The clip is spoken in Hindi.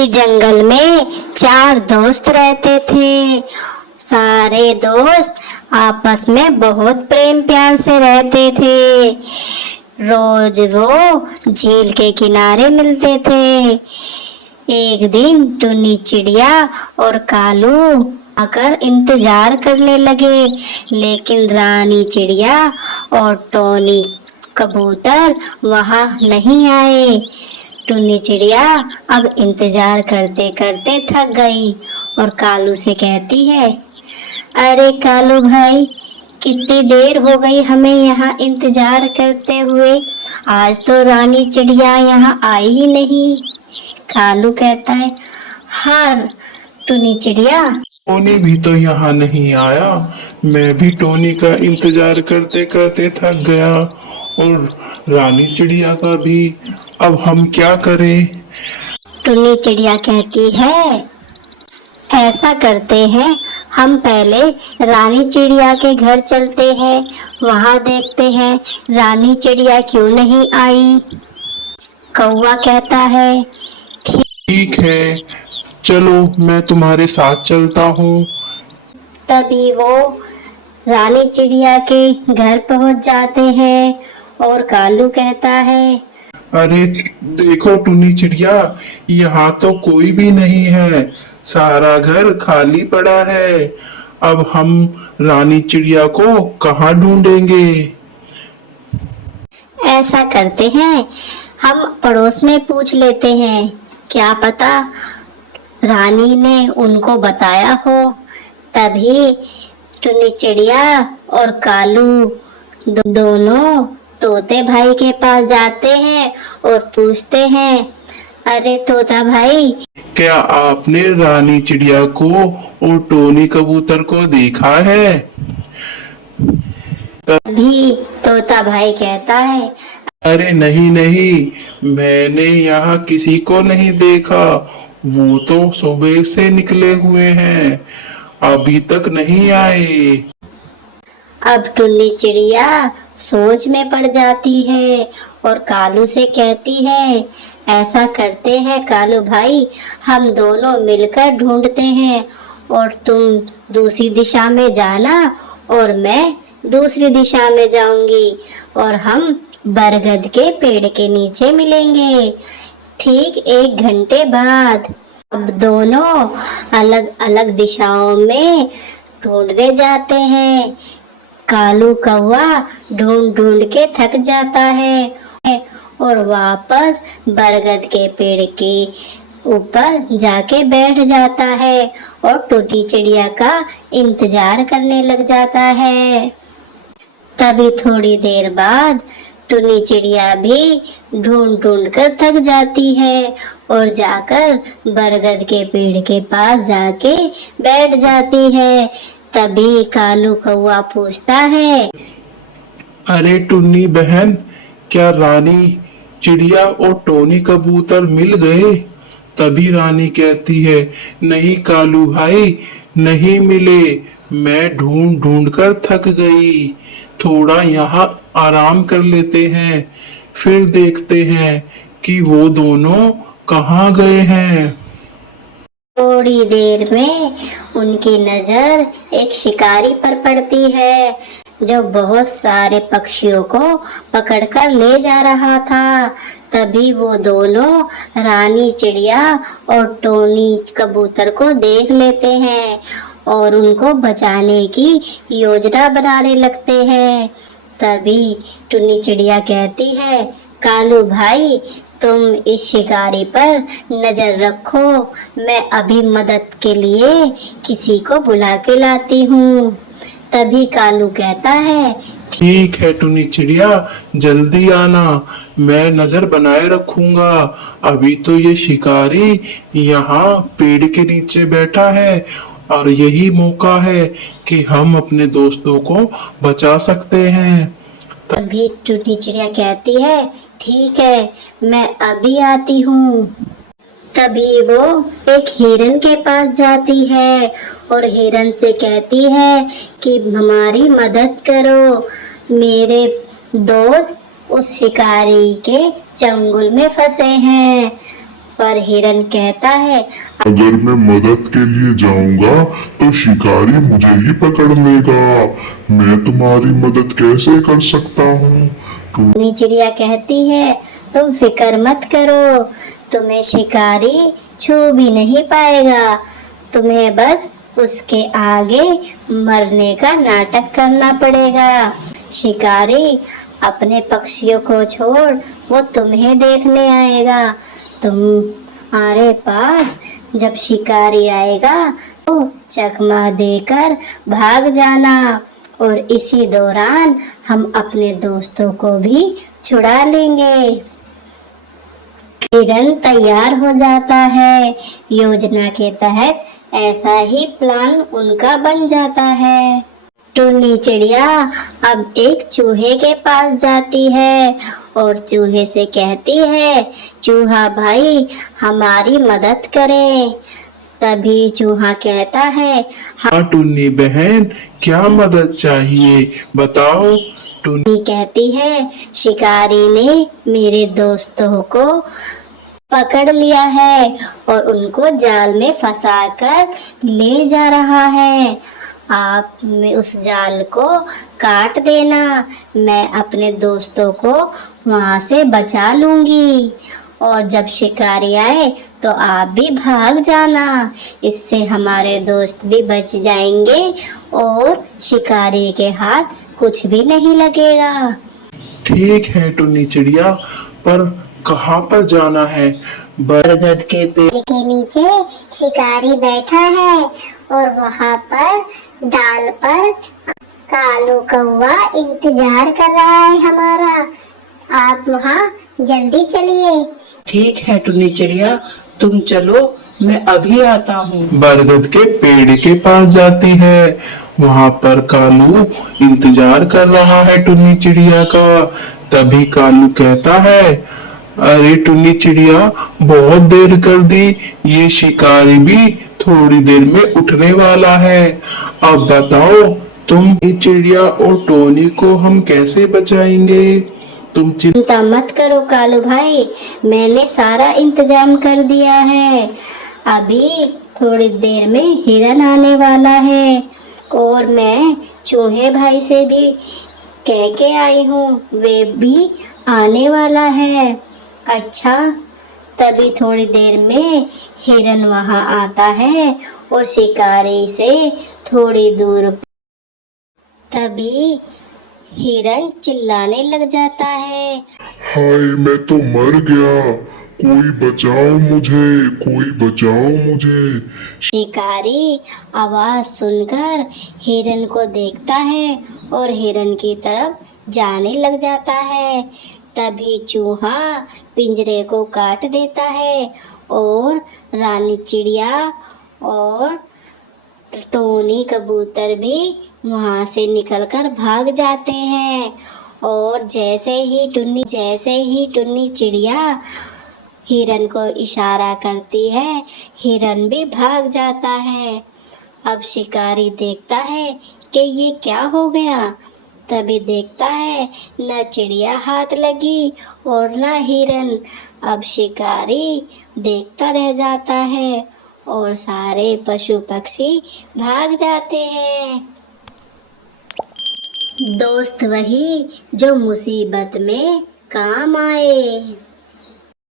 एक जंगल में 4 दोस्त रहते थे। सारे दोस्त आपस में बहुत प्रेम प्यार से रहते थे। रोज वो झील के किनारे मिलते थे। एक दिन टुन्नी चिड़िया और कालू आकर इंतजार करने लगे, लेकिन रानी चिड़िया और टोनी कबूतर वहां नहीं आए। टुन्नी चिड़िया अब इंतजार करते करते थक गई और कालू से कहती है, अरे कालू भाई, कितनी देर हो गई हमें यहाँ इंतजार करते हुए, आज तो रानी चिड़िया यहाँ आई ही नहीं। कालू कहता है, हाँ टुन्नी चिड़िया, टोनी भी तो यहाँ नहीं आया। मैं भी टोनी का इंतजार करते करते थक गया और रानी चिड़िया का भी। अब हम क्या करें? टुन्नी चिड़िया कहती है, ऐसा करते हैं, हम पहले रानी चिड़िया के घर चलते हैं, वहां देखते हैं रानी चिड़िया क्यों नहीं आई। कौवा कहता है, ठीक है, चलो मैं तुम्हारे साथ चलता हूँ। तभी वो रानी चिड़िया के घर पहुंच जाते हैं और कालू कहता है, अरे देखो टुन्नी चिड़िया, यहाँ तो कोई भी नहीं है, सारा घर खाली पड़ा है। अब हम रानी चिड़िया को कहाँ ढूंढेंगे? ऐसा करते हैं, हम पड़ोस में पूछ लेते हैं, क्या पता रानी ने उनको बताया हो। तभी टुन्नी चिड़िया और कालू दोनों तोते भाई के पास जाते हैं और पूछते हैं, अरे तोता भाई, क्या आपने रानी चिड़िया को और टोनी कबूतर को देखा है? तभी तोता भाई कहता है, अरे नहीं नहीं, मैंने यहाँ किसी को नहीं देखा, वो तो सुबह से निकले हुए हैं, अभी तक नहीं आए। अब टुन्नी चिड़िया सोच में पड़ जाती है और कालू से कहती है, ऐसा करते हैं कालू भाई, हम दोनों मिलकर ढूंढते हैं और तुम दूसरी दिशा में जाना और मैं दूसरी दिशा में जाऊंगी और हम बरगद के पेड़ के नीचे मिलेंगे ठीक 1 घंटे बाद। अब दोनों अलग अलग दिशाओं में ढूंढने जाते हैं। कालू कौवा ढूंढ ढूंढ के थक जाता है और वापस बरगद के पेड़ के ऊपर जाके बैठ जाता है और टुन्नी चिड़िया का इंतजार करने लग जाता है। तभी थोड़ी देर बाद टुन्नी चिड़िया भी ढूंढ ढूंढ कर थक जाती है और जाकर बरगद के पेड़ के पास जाके बैठ जाती है। तभी कालू कौवा पूछता है, अरे टुन्नी बहन, क्या रानी चिड़िया और टोनी कबूतर मिल गए? तभी रानी कहती है, नहीं कालू भाई, नहीं मिले, मैं ढूंढ ढूंढ कर थक गई, थोड़ा यहाँ आराम कर लेते हैं, फिर देखते हैं कि वो दोनों कहाँ गए हैं। थोड़ी देर में उनकी नजर एक शिकारी पर पड़ती है जो बहुत सारे पक्षियों को पकड़कर ले जा रहा था। तभी वो दोनों रानी चिड़िया और टोनी कबूतर को देख लेते हैं और उनको बचाने की योजना बनाने लगते हैं। तभी टुन्नी चिड़िया कहती है, कालू भाई, तुम इस शिकारी पर नजर रखो, मैं अभी मदद के लिए किसी को बुला के लाती हूँ। तभी कालू कहता है, ठीक है टुन्नी चिड़िया, जल्दी आना, मैं नजर बनाए रखूंगा। अभी तो ये शिकारी यहाँ पेड़ के नीचे बैठा है और यही मौका है कि हम अपने दोस्तों को बचा सकते हैं। तभी टुन्नी चिड़िया कहती है, ठीक है, मैं अभी आती हूँ। तभी वो एक हिरन के पास जाती है और हिरन से कहती है कि हमारी मदद करो, मेरे दोस्त उस शिकारी के चंगुल में फंसे हैं पर हिरन कहता है, अगर मैं मदद के लिए जाऊंगा तो शिकारी मुझे ही पकड़ लेगा। मैं तुम्हारी मदद कैसे कर सकता हूँ? टूनी चिड़िया कहती है, तुम फिक्र मत करो, तुम्हें शिकारी छू भी नहीं पाएगा। तुम्हें बस उसके आगे मरने का नाटक करना पड़ेगा। शिकारी अपने पक्षियों को छोड़ वो तुम्हें देखने आएगा। तुम्हारे पास जब शिकारी आएगा तो चकमा देकर भाग जाना, और इसी दौरान हम अपने दोस्तों को भी छुड़ा लेंगे। हिरन तैयार हो जाता है। योजना के तहत ऐसा ही प्लान उनका बन जाता है। टुन्नी चिड़िया अब एक चूहे के पास जाती है और चूहे से कहती है, चूहा भाई हमारी मदद करे। तभी चूहा कहता है, हाँ टुन्नी बहन, क्या मदद चाहिए बताओ। टुन्नी कहती है, शिकारी ने मेरे दोस्तों को पकड़ लिया है और उनको जाल में फंसाकर ले जा रहा है। आप में उस जाल को काट देना, मैं अपने दोस्तों को वहां से बचा लूंगी, और जब शिकारी आए तो आप भी भाग जाना। इससे हमारे दोस्त भी बच जाएंगे और शिकारी के हाथ कुछ भी नहीं लगेगा। ठीक है टुन्नी चिड़िया, पर कहाँ पर जाना है? बरगद के पेड़ के नीचे शिकारी बैठा है और वहाँ पर डाल पर कालू कौवा इंतजार कर रहा है हमारा। आप वहाँ जल्दी चलिए। ठीक है टुन्नी चिड़िया, तुम चलो, मैं अभी आता हूँ। बरगद के पेड़ के पास जाती है। वहाँ पर कालू इंतजार कर रहा है टुन्नी चिड़िया का। तभी कालू कहता है, अरे टुन्नी चिड़िया बहुत देर कर दी, ये शिकारी भी थोड़ी देर में उठने वाला है। अब बताओ तुम चिड़िया और टोनी को हम कैसे बचाएंगे? तुम चिंता मत करो कालू भाई, मैंने सारा इंतजाम कर दिया है। अभी थोड़ी देर में हिरन आने वाला है और मैं चूहे भाई से भी कह के आई हूँ, वे भी आने वाला है। अच्छा, तभी थोड़ी देर में हिरन वहाँ आता है और शिकारी से थोड़ी दूर। तभी हिरन चिल्लाने लग जाता है, हाय मैं तो मर गया, कोई बचाओ मुझे, कोई बचाओ मुझे। शिकारी आवाज सुनकर हिरन को देखता है और हिरन की तरफ जाने लग जाता है। तभी चूहा पिंजरे को काट देता है और रानी चिड़िया और टोनी कबूतर भी वहाँ से निकलकर भाग जाते हैं। और जैसे ही टुन्नी चिड़िया हिरन को इशारा करती है, हिरन भी भाग जाता है। अब शिकारी देखता है कि ये क्या हो गया। तभी देखता है न चिड़िया हाथ लगी और न हिरन। अब शिकारी देखता रह जाता है और सारे पशु पक्षी भाग जाते हैं। दोस्त वही जो मुसीबत में काम आए।